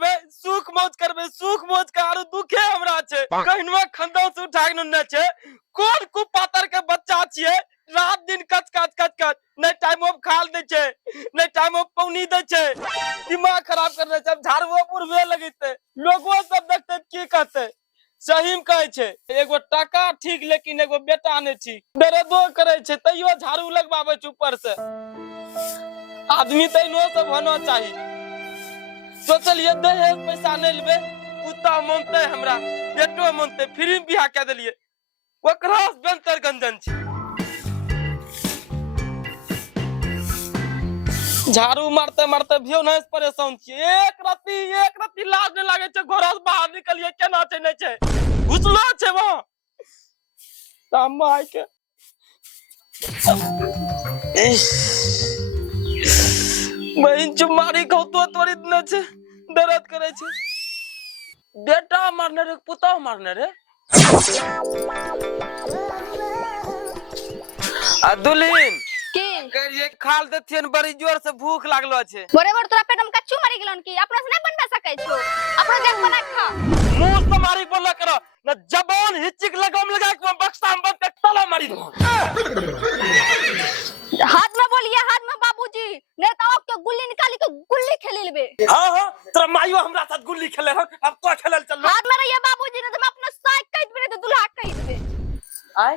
लेबे, सुख मौज करबे, सुख मौज का आरो दुखे हमरा छे। कहिनवा खंदो से उठा के न छे, कोन कुपातर के बच्चा छिए, रात दिन कच नहीं टाइम ऑफ खाल दे छे, नहीं टाइम ऑफ पौनी दे छे, दिमाग खराब करने छे। झाड़ुओ पुरवे लगते, लोगो सब देखते की कहते। सही में कहे छे, एगो टका ठीक लेकिन एगो बेटा नहीं ठीक। दर्दो करे छे तैयो झाड़ू लगवावे छे ऊपर से। आदमी तैनो सब होना चाहिए। सोचलिए दहेज पैसा नहीं लेबे, कुत्ता मानते हमरा, बेटो मानते, फ्री में बियाह के देलिए। ओकरा से बेहतर गंजन छे। झाड़ू मारते मारते भी नहीं परेशान छिए। एक रत्ती लाज नहीं लागे छे, घर से बाहर निकलिए केना छे नहीं छे, घुसलो छे वहां माय के। बहन चुमारी को तो त्वरित न छे, दर्द करे छे। बेटा मारने रे पुता मारने रे। दुल्हीन की करिए खाल देथियन, बड़ी जोर से भूख लागलो छे। बराबर तोरा पेट में कच्चू मारी गेलन की अपना से नहीं बनबा सकै छो, अपना देख बना खा। मुंह से मारी बोला करो न, जबान हिचिक लगाम लगा के बक्सा में बंद के ताला मारी दो। हाथ में बोलिए, हाथ में बाबूजी, नहीं तो आपके गुल्ली निकाली के गुल्ली खेले लेबे। हां तेरा माइयो हमरा साथ गुल्ली खेले हो, अब तो खेलल चल। हाथ में रहिए बाबूजी, नहीं तो मैं अपना साइक कह देबे, तो दुल्हा कह देबे। आय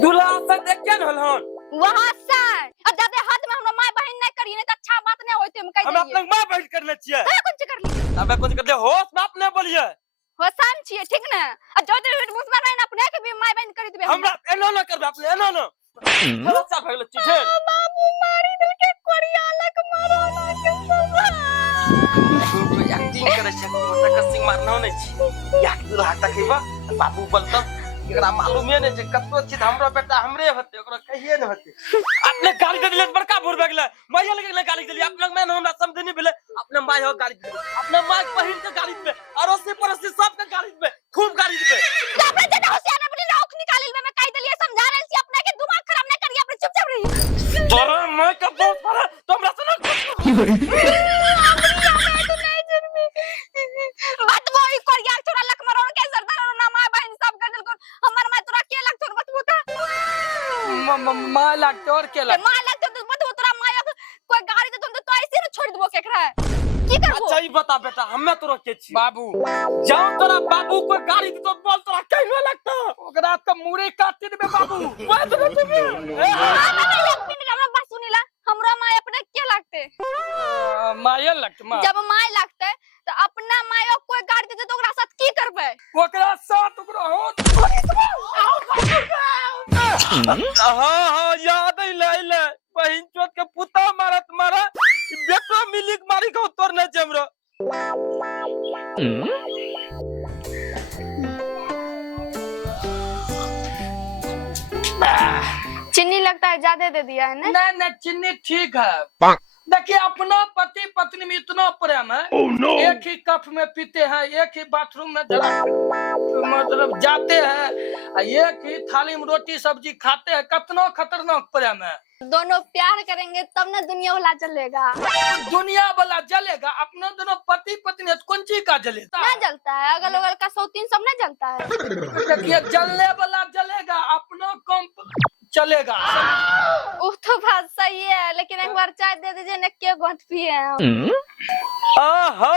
दुल्हा से देख के न हन वहां से अब ज्यादा हाथ में हमरा माय बहन नहीं करिए, नहीं तो अच्छा बात नहीं होते। हम कह हम दिए अपने मां बहन करले छिए, तो कुछ कर ली अबे कुछ कर दे, होश में अपने बोलिए। होसान छिए ठीक ना। अब जो जो मुसबा रहन अपने के भी माय बहन कर देबे। हमरा एनो न करबे, अपने एनो न खर्चा भगले छी छे। बाबू मारी दिल के कोरियालक मारो ना के एक्टिंग करे छे, मतलब कसिंग मारनो नहीं छी। या दुल्हा तकैबा बाबू बोलतो एकरा मालूमे नहीं छे कतो चीज हमरा बेटा हमरे होते, ओकरा कहिए न होते। अपने गाली दे दिले बड़का भूर भगले, माइया लगे गाली दे दिले। अपने में हमरा समझ नहीं भेले, अपने माय हो गाली दे, अपने माय बहिन के गाली दे, अड़ोसी पड़ोसी सब के गाली दे, खूब गाली दे। अपने जटा होशियार अपनी लौक निकालिल में मैं कह देलिए, समझा रहल छी अपने के दिमाग खराब नहीं करिए, अपने चुपचाप रहिए। तोरा माय के बहुत मारा, तुमरा से ना बात वही कोरिया छोरा लक मारो के सरदार ना माय बहन सब कर दिल को। हमर माय तोरा के लगत मत बता। माय लगत और के लगत माय लगत तो मत तोरा माय कोई गाड़ी दे तो ऐसे न छोड़ देबो केकरा की करबो। अच्छा ई बता बेटा, हमें तोरा के छी बाबू, जाओ तोरा बाबू को गाड़ी दे तो बोल तोरा केनो लगत, ओकरा त मुड़ी काट देबे बाबू। बात न तुमे एक मिनट हमरा बात सुनिला, हमरा माय अपने के लगते माय लगत। मां जब माय लगते तो अपना माय कोई गाड़ी दे तो ओकरा साथ की करबे। ओकरा साथ ओकरा हो। हां याद आइले बहिन चोट के पुता मारत मारा बेटा मिलिक मारी को तोरने जमरो। चीनी लगता है ज्यादा दे दिया है ना। नहीं चीनी ठीक है। देखिए अपना पति पत्नी में इतना प्रेम है। एक ही कप में पीते हैं, एक ही बाथरूम में मतलब जाते हैं, एक ही थाली में रोटी सब्जी खाते हैं। कितना खतरनाक प्रेम है। दोनों प्यार करेंगे तब ना दुनिया वाला चलेगा। दुनिया वाला जलेगा, अपना दोनों पति पत्नी कौन चीज का जलेगा? ना जलता है, अगल बगल का सौतीन सब ना जलता है। देखिए जलने वाला जलेगा, अपना कम चलेगा। वो तो बात सही है, लेकिन एक बार चाय दे दीजिए न, के घोट पिए हम। आहा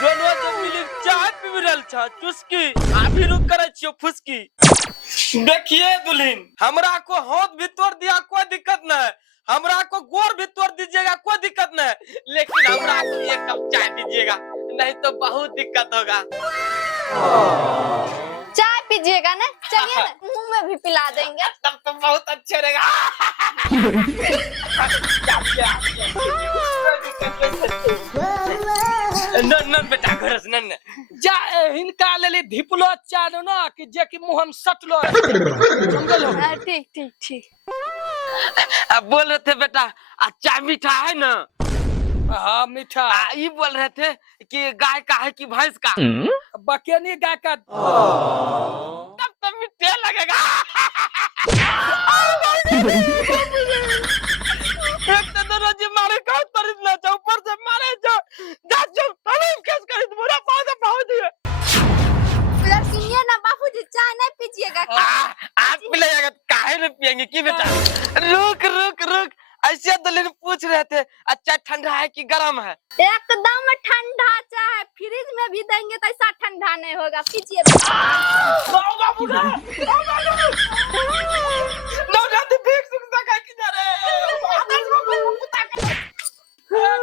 दोनों तो मिली चाय पी रहल छ, चुस्की अभी रुक करे छियो फुसकी। देखिए दुल्हन, हमरा को हाथ भी तोड़ दिया कोई दिक्कत नहीं, हमरा को गोर भी तोड़ दीजिएगा कोई दिक्कत नहीं, लेकिन हमरा को एक कप चाय दीजिएगा, नहीं तो बहुत दिक्कत होगा। चाय पीजिएगा ना, चलिए ना, मुंह में भी पिला देंगे। तब तो बहुत अच्छे रहेगा। नन बेटा घर से नन जा हिनका लेली धिपलो चानो ना कि जे कि मुंह में सटलो समझलो। ठीक ठीक ठीक। अब बोल रहे थे बेटा चाय मीठा है ना? हाँ मीठा। ये बोल रहे थे कि गाय का है कि भैंस का? बकेनी गाय का। तब तो मीठे लगेगा। एक तो दोनों जी मारे का ऊपर से मारे रुक रुक रुक, ऐसे दुल्हन पूछ रहे थे अच्छा ठंडा है कि गर्म है। एकदम ठंडा चाहे फ्रिज में भी देंगे तो ऐसा ठंडा नहीं होगा, पीछे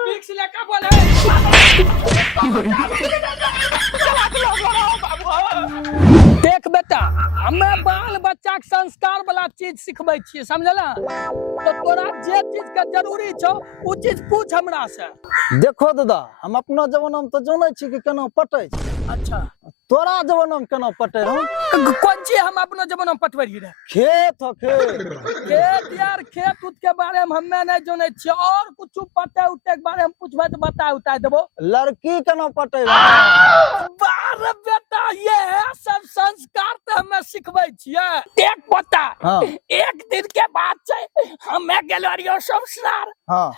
विक्स लेकर बोले देख बेटा, हमें बाल बच्चा के संस्कार वाला चीज सिखबै छियै, समझला? तो तोरा जे चीज के जरूरी छौ उ चीज पूछ हमरा से। देखो दादा, हम अपना जमाना में तो जाने छी कि केना पटे छै। अच्छा, तोरा जमाना में केना पटे रहो? कौन चीज हम अपना जमाना में पटबै रही? खेत हो खेत। खेत यार, खेत उत के बारे में हमें नहीं जाने छियै, और कुछ पटे उटे के बारे में पूछबै तो बता देबो। लड़की केना पटे रहो? बार बेटा, ये सब संस्कार तो हमें सिखबै छियै। देख बता, हाँ एक दिन के बाद छै हमें गेलो रहियो ससुराल। हाँ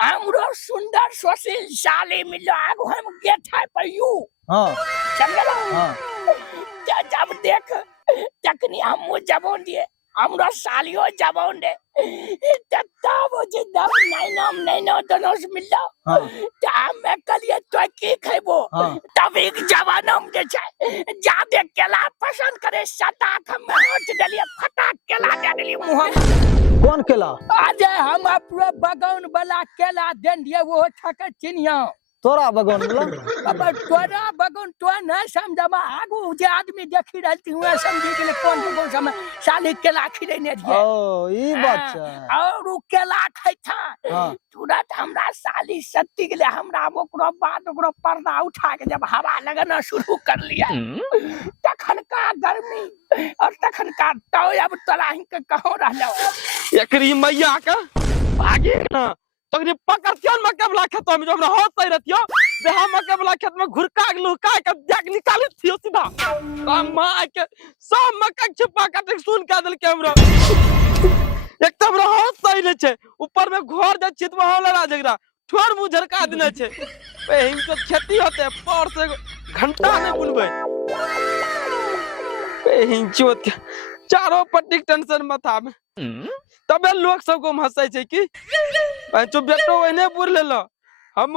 हमरो सुंदर सुशील साली मिलो, आगो हम गेट है पर यू हाँ समझला? हाँ जब देख तखनी हम जबोन दिए, हमरो सालियो जबोन दे, तब जे दब नहीं नो दोनों से मिलो। हाँ त हमें कहलिए तो की खैबो? हाँ। तब एक जवाना में जे छै जादे केला पसंद करे, सटाक हम हाथ डलिए, फटाक केला दे देलिए मुंह में। कौन केला? आज हम अपने बगान वाला केला देन दिए, वो ठक चिन्हिया। तोरा बगान में? अब तोरा बगान तो नहीं समझबा, आगू जे आदमी देखी रहती हुए समझी के कौन समय साली केला खिलेने दिए। ओ ई बात छै। और उ केला खैथा हाँ तुरंत हमरा साली सत्ती गेले, हमरा ओकरो बाद ओकरो पर्दा उठा के जब हवा लगना शुरू कर लिया, तखन का गर्मी और तखन का तो अब तोरा ही के कहो रहलो एकरी मैया का भागे ना तगनी पकड़तियो मक्का वाला खेत में, जो हमरा होत सही रहतियो जे हम मक्का वाला खेत में घुरका के लुका के देख निकालित थियो सीधा मां के सब मक्का छिपा के सुन के दिल के हमरा। एक तो हमरा होत सही नहीं छे, ऊपर में घर जे छित में होला राजगरा ठोर मुंह झरका देने छे। ए हिनको खेती होते पर से घंटा नहीं बुनबे। ए हिंचोत के चारों पट्टी टेंशन माथा में, तबे लोग सबको हंसे छे कि चुप बेटो ओने बुर लेलो। हम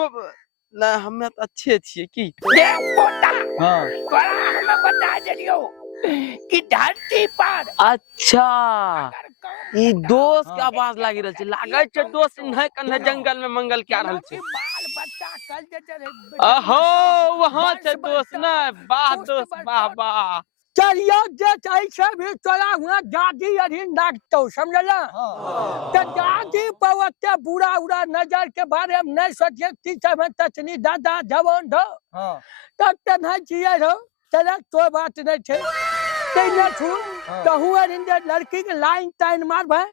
ना हमें तो अच्छे छिए की। देख पोता, हाँ तोरा हमें बता देलियो कि धरती पर अच्छा ई दोस्त के हाँ। आवाज लागी रहल छे, लागे छे दोस्त नहीं कन्ने जंगल में मंगल क्या रहल छे। बाल बच्चा कल जे चले अहो वहां छे दोस्त ना, वाह दोस्त वाह वाह। चलियो जे ऐसे भी तोरा हुआ दादी अधीन लागतो, समझला? हाँ तो दादी पर ओते बुरा उड़ा नजर के बारे में नहीं सोचिए, तीसरे में तचनी दादा जवान दो हाँ तब तक नहीं चाहिए हो। चला तो बात नहीं छे, तेने छू हाँ। तो हुआ रिंदे लड़की के लाइन टाइन मार भाई,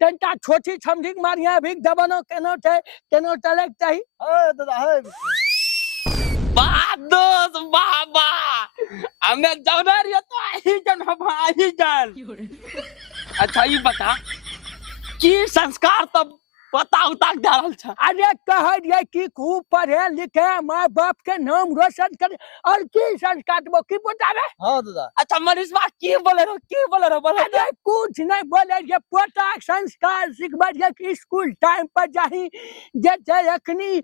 तंटा छोटी छमझिक मारिया भी दबनो केनो थे केनो चले चाहिए। ए दादा हे वाह दोस्त वाह वाह, हमें जौना रहिए तो आही जन हम आही जन। अच्छा ये बता की संस्कार तब पता उता दे रहल छ? अरे कह दिए कि खूब पढ़े लिखे, माँ बाप के नाम रोशन करे, और की संस्कार वो की बतावे? हाँ दादा। अच्छा मनीष बा की बोले रो बोले। अरे कुछ नहीं बोले, ये पोता संस्कार सिखबा कि स्कूल टाइम पर जाही, जे अखनी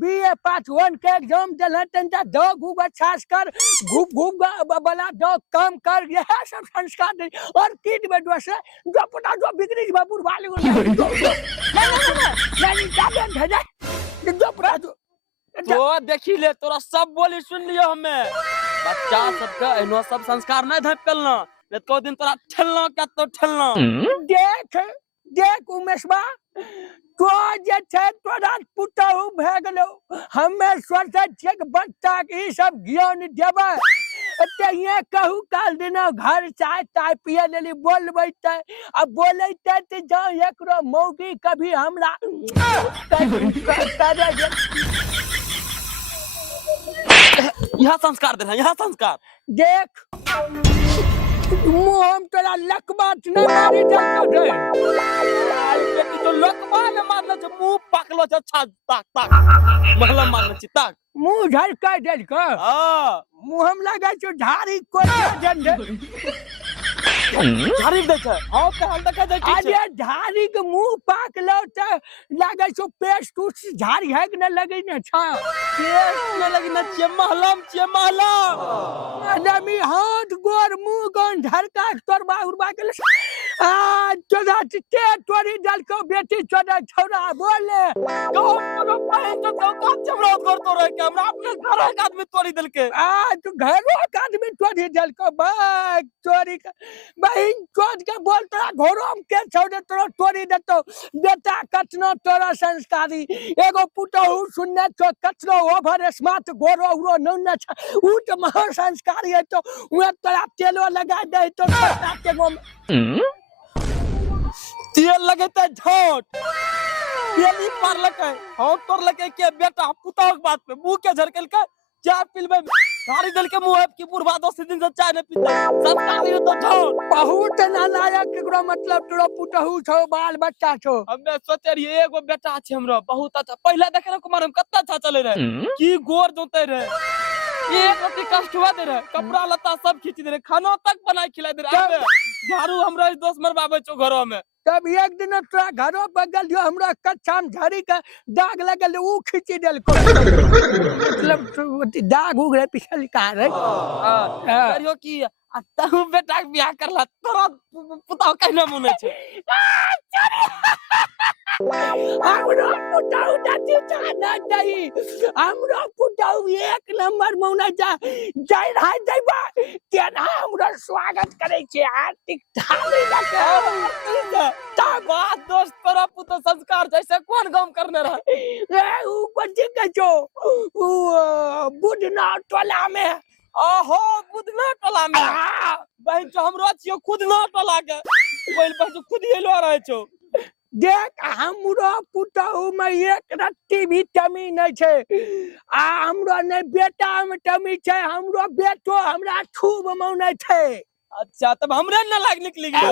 बीए पास 1 के एग्जाम देला तंटा दो घूब छास कर घूब वाला दो काम कर, यह सब संस्कार दे। और किड में दोस्त जो पोता जो बिगड़ी बाबू वाले को नहीं जाबे भेजा जो पोता तो देखी ले तोरा सब बोली सुन लियो हमें। बच्चा सबके एनो सब संस्कार नहीं धप पेलना, ने तो दिन तोरा ठेलना का तो ठेलना। देख उमेशबा, तो जे छै तोरा पुतहु भए गेलो, हमें सोचे छियै कि बच्चा के ई सब ज्ञान देबै। ते ये कहू काल दिना घर चाय ताय पिए लेली बोलबै ते, अब बोलै ते जा एकरो मौगी कभी हमरा यहाँ संस्कार दे रहा, यहाँ संस्कार देख मुंह हम तोरा लकबा नहीं मारी जातो रे। बेटी तो लकबा में मारले छ, मुंह पकलो छ छा ताक ताक महला मारले छ ताक मुंह झलका देल कर, हां मुंह हम लगा छो झाड़ी को जन झाड़ी दे छै हां पे हम देखा जाइ अरे झाड़ी के मुंह पाकलो त लागे छो पेस्ट टूट झाड़ी है कि न लगे न छ में लगी ना छियै महला आदमी हाथ गोर मुंह गन झरका तोरबा उड़बा के आ चोदा ते तोरी डाल को बेटी चोदा छोरा बोले कोनो पाए तो का चमड़ा कर तो रहे के हमरा अपने घर के आदमी तोड़ी देल के आ तू घरो का आदमी तोरी डाल को बा चोरी का बहन चोद के बोलता घरो के छोड़े तोरा तोरी देतो बेटा कतनो तोरा संस्कारी एगो पुतहु सुनने तो कतनो ओवर स्मार्ट घरो उरो न छ उ तो महा संस्कारी है तो उ तोरा तेलो लगा दे तो बेटा के गो तेल लगेते झोट तेल ही पार लके हम तोर लके के बेटा पुतौ के बात पे मुंह के झरकल के चाय पिलबे गाड़ी दल के मुंह की बुढ़वा 10 दिन से चाय न पीता संस्कारी हो तो झोट बहुत नालायक केकरो मतलब तोरा पुतहु छौ बाल बच्चा छौ हमे सोचे रहिए एगो बेटा छै हमरा बहुत अच्छा पहले देखे ना कुमार हम कत्ता अच्छा चले रहे की गोर जोते रहे एक रोटी कष्ट हुआ दे रहे कपड़ा लत्ता सब खींच दे रहे खाना तक बनाई खिला दे रहे झाड़ू हमरा दोस्त मरबाबे छौ घरो में तब एक दिन तोरा घरो बगल जो हमरा कच्चा में झड़ी का दाग लगल उ खींची देल को मतलब दाग उगरे पिछल का रे करियो की आ तू बेटा के बियाह करला तोरा पुताव कहना मुने छै हमरा पुताव दाती जाना दई हमरा पुताव एक नंबर मौना जा जाय रहा जइबा केना हमरा स्वागत करे छै आर्थिक थाली लगे ता बात दोस्त तोरा पुतो संस्कार जैसे कौन काम करने रहा ए उ बच्चे के जो उ बुढ़ना टोला में आहो बुधना टोला में बहन जो हमरो छियो खुद ना टोला के पहले बस खुद हेलो रहे छो देख हमरो पुतहु में एक रत्ती भी कमी नहीं छै आ हमरो ने बेटा में कमी छै हमरो बेटो हमरा खूब मौने छै अच्छा तब हमरे न लाग निकली गए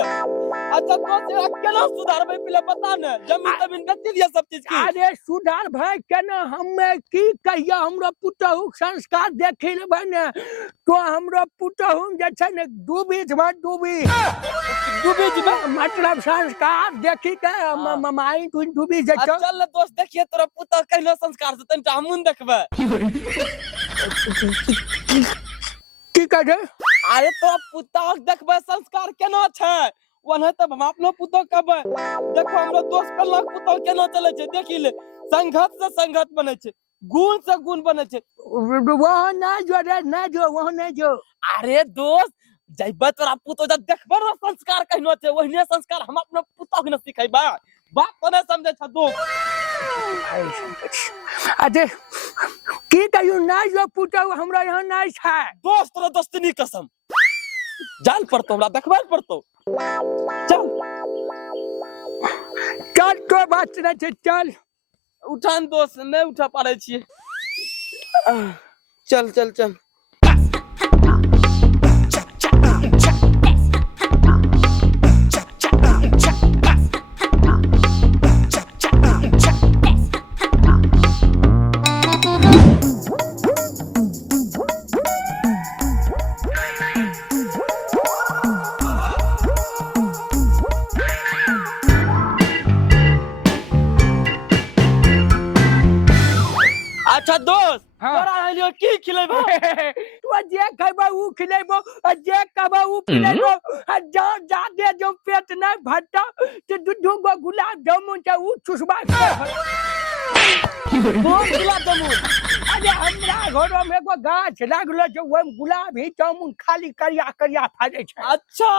अच्छा तो से केना सुधारबे पहले बता न जमीन जमीन बेच दिया सब चीज की अरे सुधार भाई केना हमें की कहिया हमरो पुतहु संस्कार देखि लेबै ने तो हमरो पुतहु जे छै ने डूबी मतलब संस्कार देखि के माई तू डूबी जे छै चल दोस्त देखिए तोरा पुतह कहलो संस्कार से तनटा हमन देखबे की कहे अरे तो पुतह देखबे संस्कार केना छै ओने तब हम अपनो पुतह कहबे देखो हमरो दोस्त कहलक पुतह केना चले छै देखि ले संघत से संघत बने छै गुण से गुण बने छै वहाँ ना जो रे ना जो वहाँ ना जो अरे दोस्त जइबे तोरा पुतह जब देखबे रो संस्कार कहनो छै ओहने संस्कार हम अपनो पुतह के न सिखेबे बात तो नहीं समझे छ दोस्त अरे की कहियो ना जो पुतहु हमरा यहाँ नहीं छै दोस्त रो दोस्ती कसम जान पड़तो हमरा देखबे पड़तो चल तो बात नहीं छै चल उठान दोस्त नहीं उठा पारे छिए चल चल चल अच्छा दोस्त तोरा हलियो की खिलेबो तू जे खइबो उ खिलेबो जे कहबो उ खिलेबो जा दे जो पेट नहीं भरता तो दूध गो गुलाब जामुन के उ चुसबा बहुत गुलाब जामुन अरे हमरा घरो में एगो गाछ लागलो छै ओय गुलाब ही जामुन खाली करिया फड़े छै अच्छा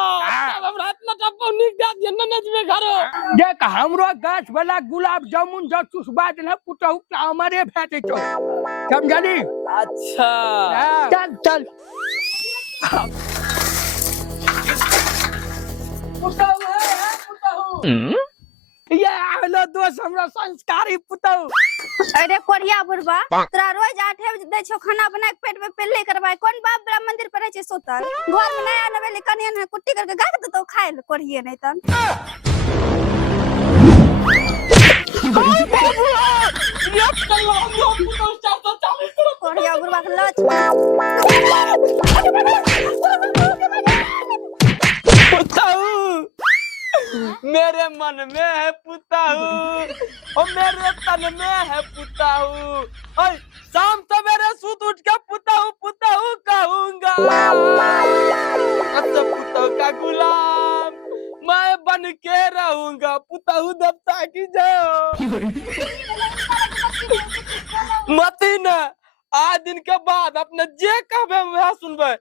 तब हमरा इतना टप्पो निक दे दिए ननज में घरो देख हमरो गाछ वाला गुलाब जामुन जो चुसबा देना पुतहु के हमरे भेटै छौ समझली अच्छा चल चल पुतहु ये हेलो दोस्त हमरा संस्कारी पुतहु अरे कोरिया बुढ़वा तोरा रोज 8 बजे दै छौ खाना बना के पेट में पेले करबा कौन बाप बड़ा मंदिर पर रह छै सोतल घर में नया नवेली कनिया ने कुट्टी करके गा के देतो खाए ले कोरिए नहीं तन कोरिया बुढ़वा के लच मन में है पुताहू, ओ मेरे तन में है पुताहू, ओए शाम सवेरे सूत उठ के पुताहू पुताहू कहूंगा, अच्छा पुताहू का गुलाम मैं बन के रहूंगा, पुताहू देवता की जय हो। मती न आज दिन के बाद अपने जे कहबे वह सुनबे,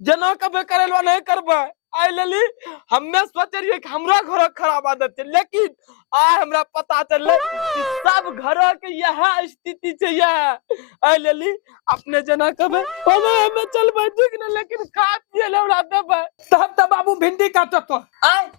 जना कहबे करेलवा नहीं करबे। आई लेली हमें सोचे रहिए कि हमरा घर खराब आदत है, लेकिन आज हमरा पता चले कि सब घरों के यह स्थिति है। यह आई लेली अपने जना कहबे हमें चलबे ठीक न, लेकिन खा पिए ले हमरा देबे। तब बाबू भिंडी काटो तो आय